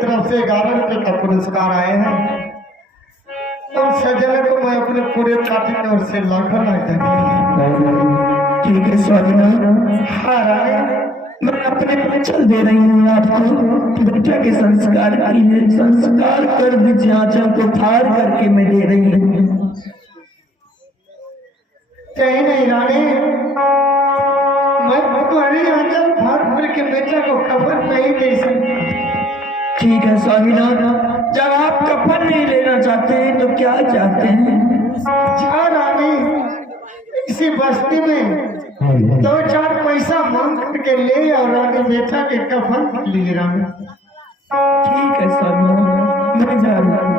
तरफ से 11 रुपए का पुरस्कार आए हैं। उन सज्जनों को मैं अपने पूरे पार्टी की ओर से लाखों लाख धन्यवाद। ठीक है स्वामीनाथ। हाँ राय, मैं अपने चल दे रही हूँ आपको। बेटा के संस्कार के लिए संस्कार कर दीजिए। आंचल को फाड़ करके मैं दे रही हूँ। कहीं नहीं रानी, मैं तुम्हारी आंचल फाड़ करके बेटा को कफन नहीं दे सकती। ठीक है स्वामीनाथ, जब आप कफन नहीं लेना चाहते हैं तो क्या चाहते हैं? जा रानी, इसी बस्ती में 2-4 पैसा मांग करके ले और रानी बेटा के कफन लिए रानी। ठीक है स्वामीनाथ, मैं जा रहा हूँ।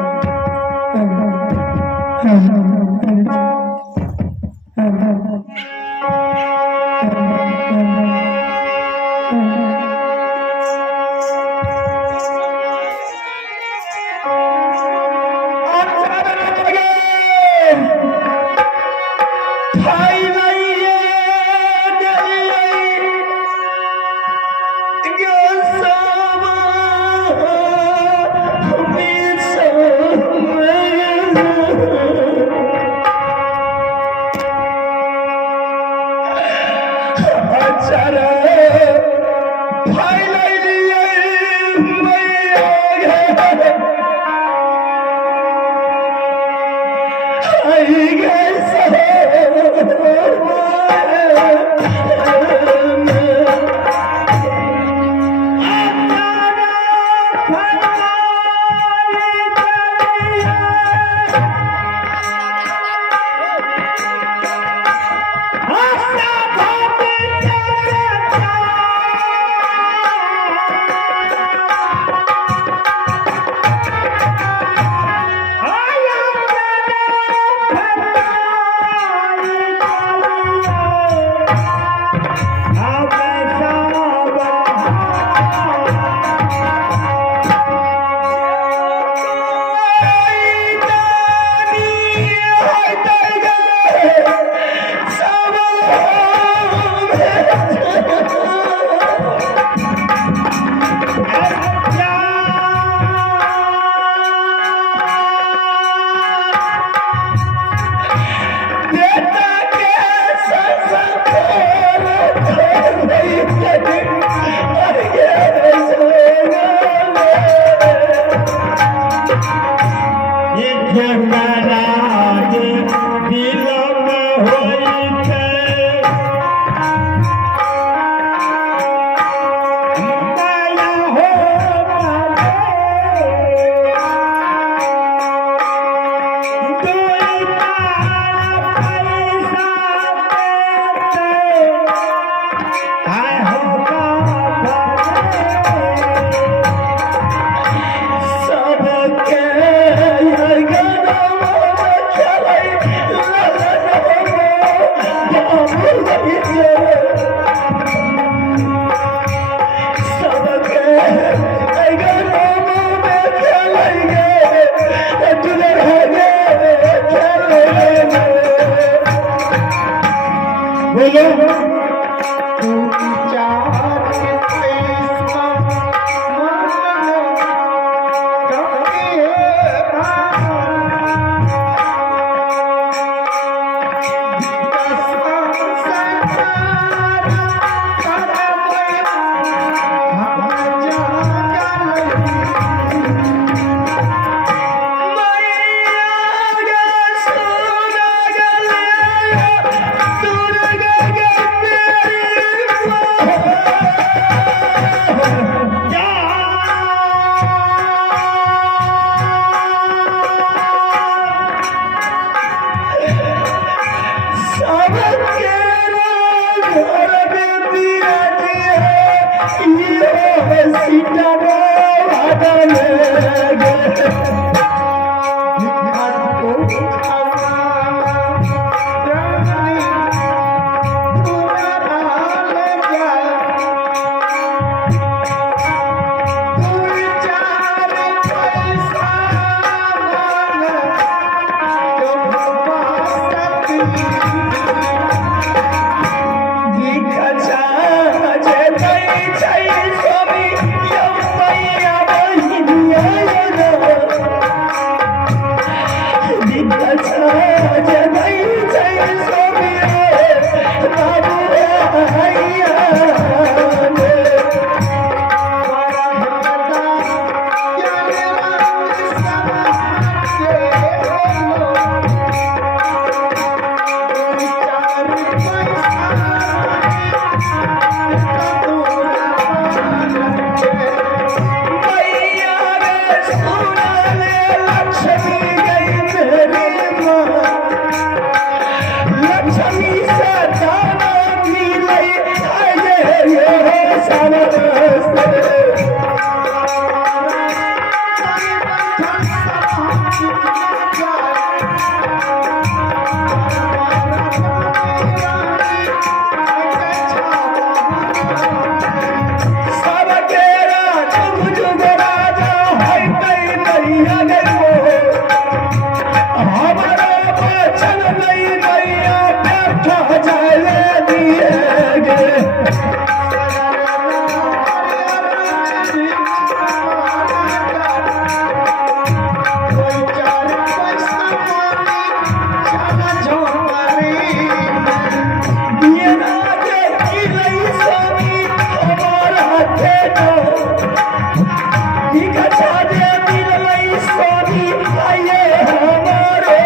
दिखा दे दिल में स्वामी आइए हमारे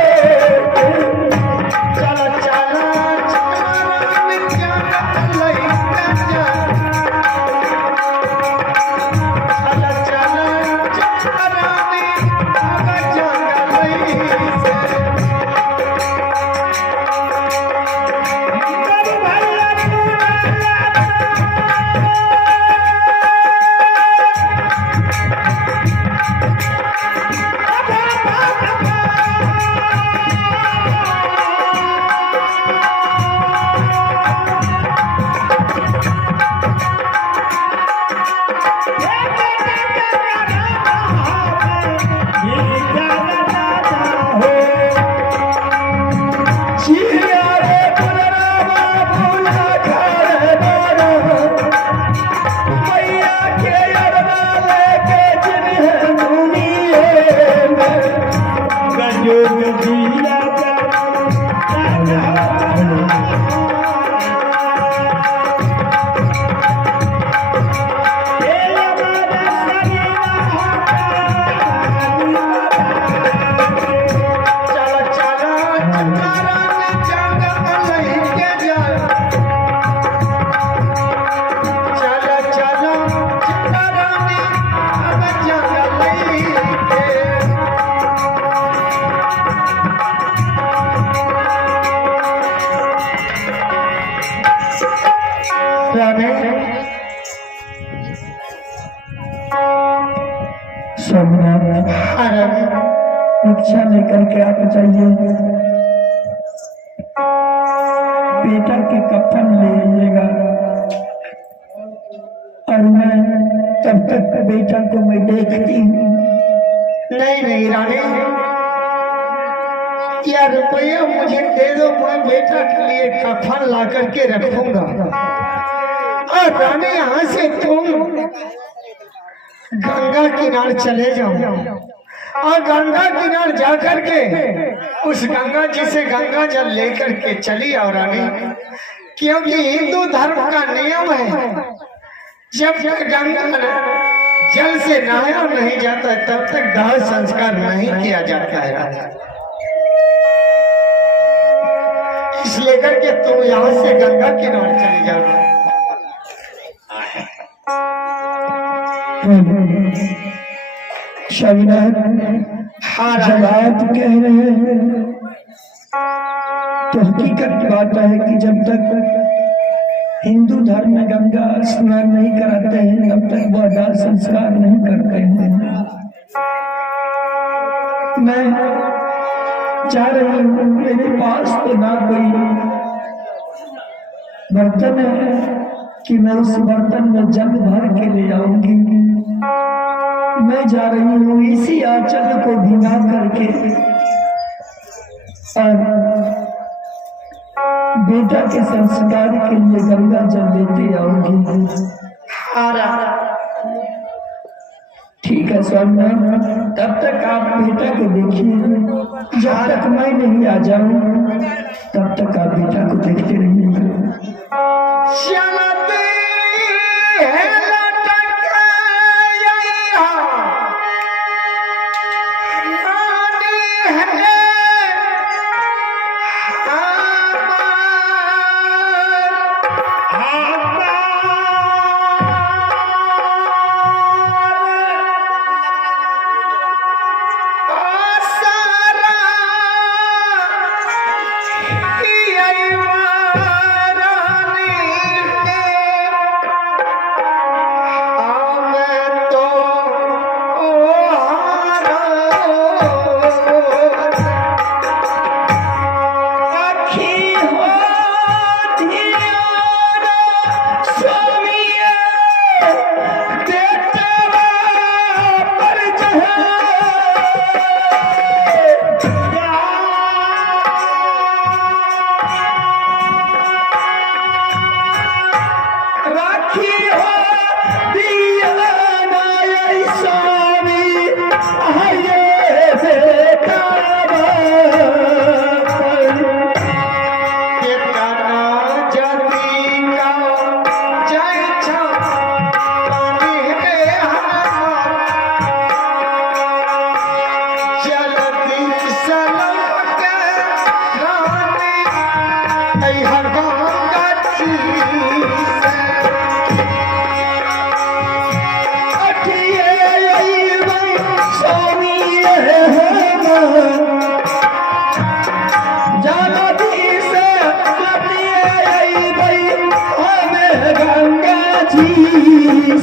चला चला चला चला लइका जा चला चला चला रिक्शा लेकर के आप जाइए बेटा के कफन ले आइएगा और मैं तब तक बेटा को मैं देखती हूँ। नहीं नहीं रानी, या रुपया मुझे दे दो, मैं बेटा के लिए कफन ला करके रखूंगा। और रानी यहाँ से तुम गंगा किनार चले जाओ और गंगा किनार जाकर के उस गंगा जी से गंगा जल लेकर के चली आओ रानी, क्योंकि हिंदू धर्म का नियम है जब तक गंगा जल से नहाया नहीं जाता तब तक दाह संस्कार नहीं किया जाता है। इस लेकर के तुम यहाँ से गंगा किनारे चले जाओ। शबीना जब आप कह रहे हैं तो हकीकत बात है कि जब तक हिंदू धर्म में गंगा स्नान नहीं कराते हैं तब तक वह दाह संस्कार नहीं करते हैं। मैं जा रही हूँ, मेरे पास तो ना कोई बर्तन है कि मैं उस बर्तन में जल भर के ले आऊंगी। मैं जा रही हूँ इसी आंचल को भिगा करके और बेटा के संस्कार के लिए गंगा जल लेते आऊंगी। ठीक है स्वामी, तब तक आप बेटा को देखिए, जब तक मैं नहीं आ जाऊं तब तक आप बेटा को देखते रहिएगा।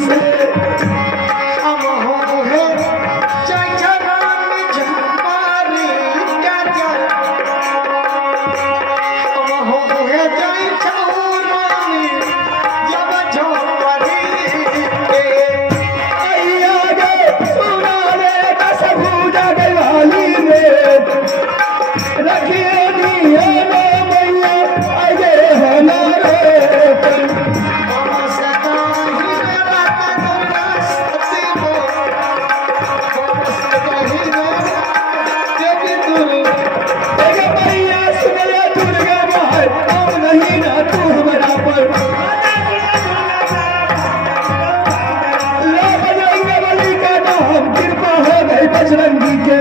से हम हो है चचरान झपारी चाचा हम हो है चचरानी जब झपारी के अय्या गे सुना रे कसबूजा के वाली में रखिए दिए रे मैया अगे हमारे हम सदा ही रात गुना सती हो हम सदा ही देवी दुर्गा अगे मैया सुन ले दुर्गा माँ हम नहीं ना तू हमारा पर ला बजरंग बली का नाम कृपा हो गई बजरंगी के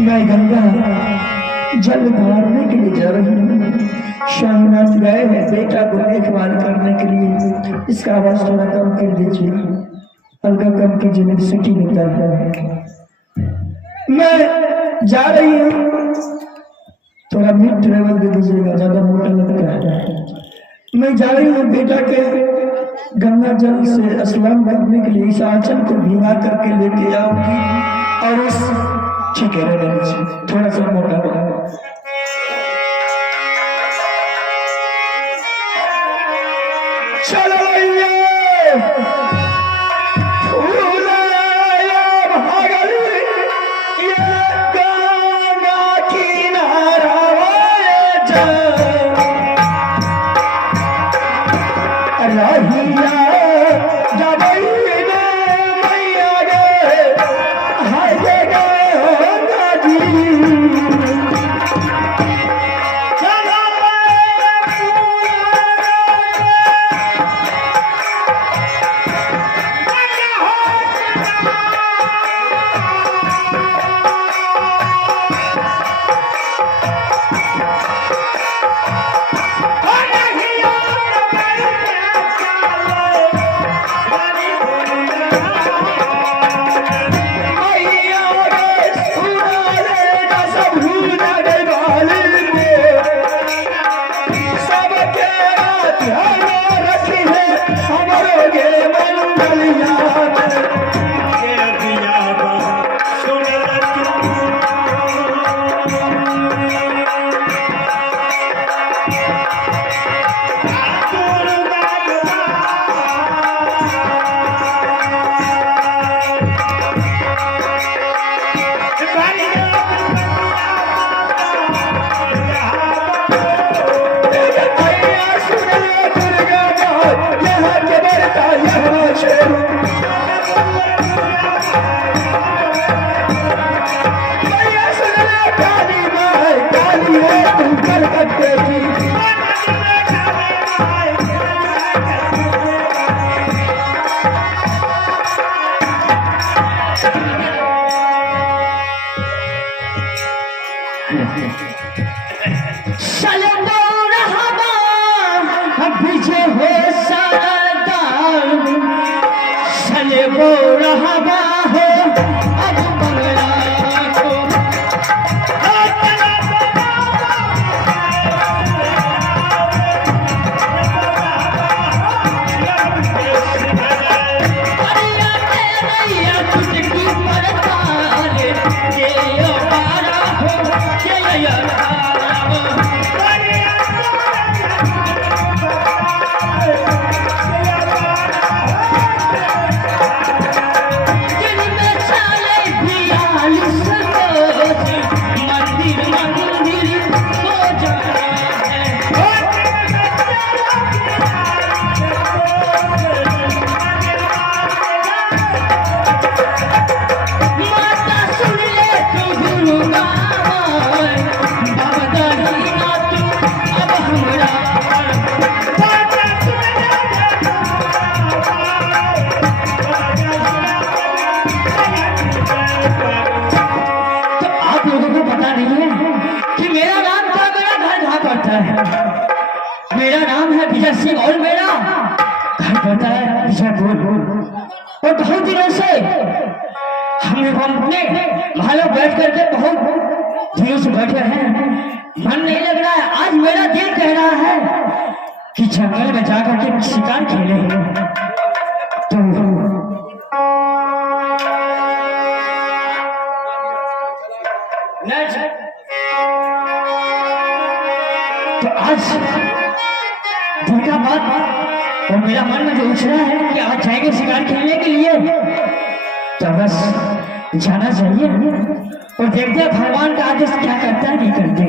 मैं गंगा जल मारने के लिए जा रही हूँ। शामनाथ गए हैं बेटा को देखभाल करने के लिए। इसका आवाज थोड़ा कम कर दीजिए, हल्का कम कीजिए, मेरी सिटी निकल है। मैं जा रही हूँ, थोड़ा मिड ट्रेवल दे दीजिएगा, ज्यादा मोटा लगता है। मैं जा रही हूँ बेटा के गंगा जल से स्नान करने के लिए। इस आंचल को भिगा करके लेके आऊंगी और उस ठीक है थोड़ा सा मोटा होगा। चलो मेरा नाम है विजय सिंह और मेरा घर पड़ता है विजयपुर। और बहुत दिनों से हम अपने भाइयों बैठ करके बहुत दिनों से बैठे हैं, मन नहीं लग रहा है। आज मेरा दिल कह रहा है कि जंगल में जाकर के शिकार खेले। तो आज दिन का बाद और मेरा मन में जो उछ रहा है कि आज जाएंगे शिकार खेलने के लिए, तो बस जाना चाहिए और देखते हैं भगवान का आदेश क्या करता है नहीं करते।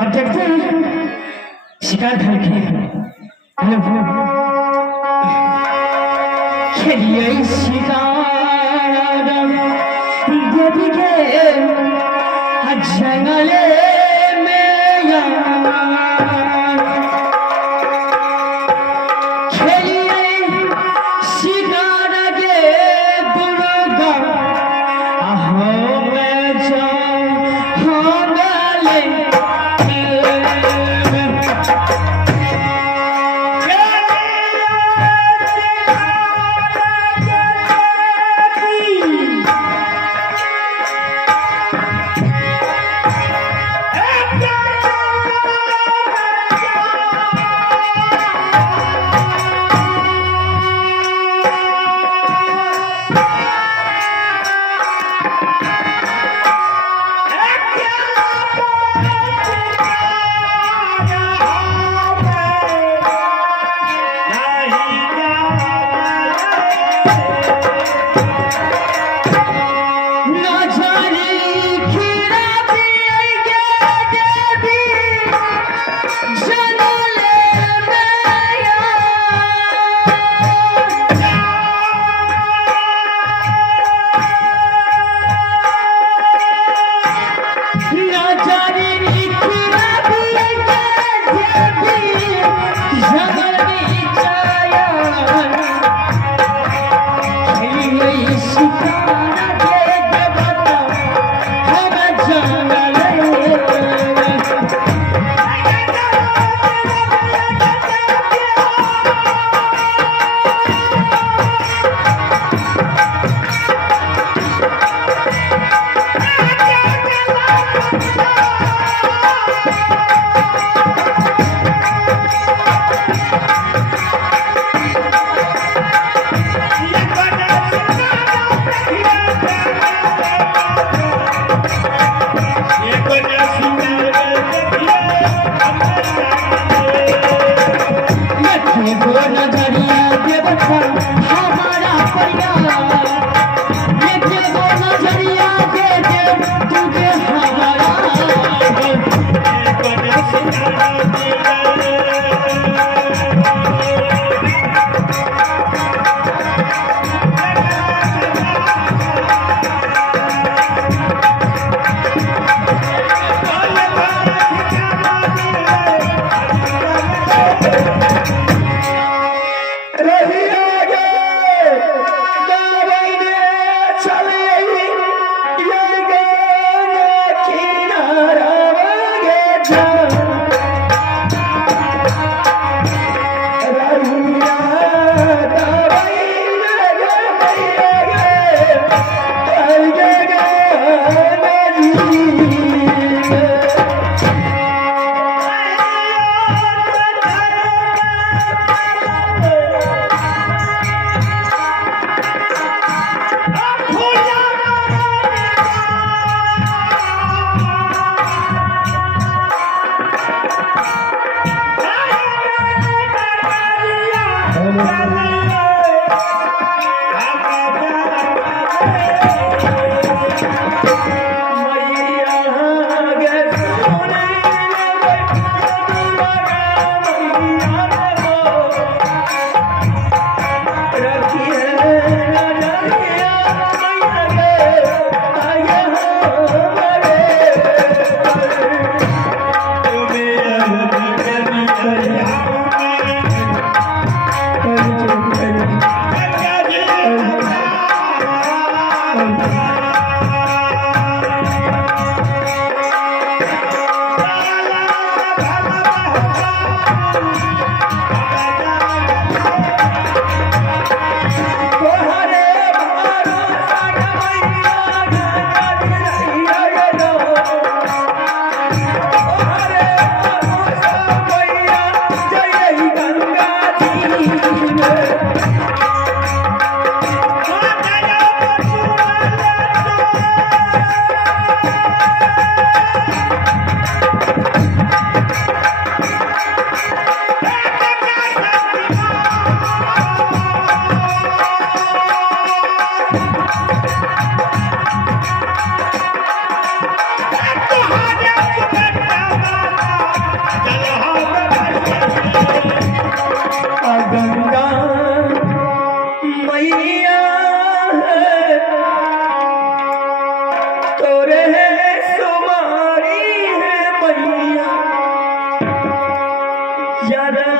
अब देखते हैं शिकार ढल के खेलिए शिकार देवी के जंगले में खेलिए शिकार के दुर्गा अहो में जाऊं हाँ गले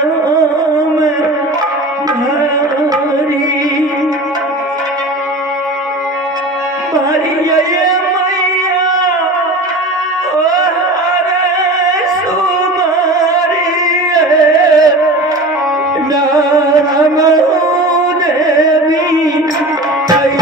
नाम भारी भारी ये मैया ओ हरे सुमारी नाम देवी आई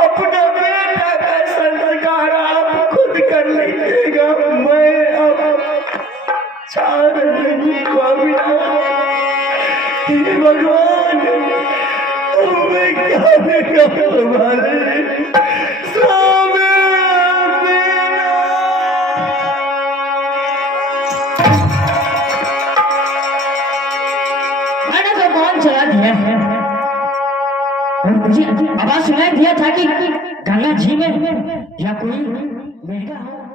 अपना बेटा का संस्कार आप खुद कर लीजिएगा। मैं अब चार नहीं हे भगवान, मैं क्या देखा तुम्हारे सामने मैंने तो कौन चला दिया है और मुझे आवाज सुनाई दिया था कि गंगा जी में या कोई मेढका हो।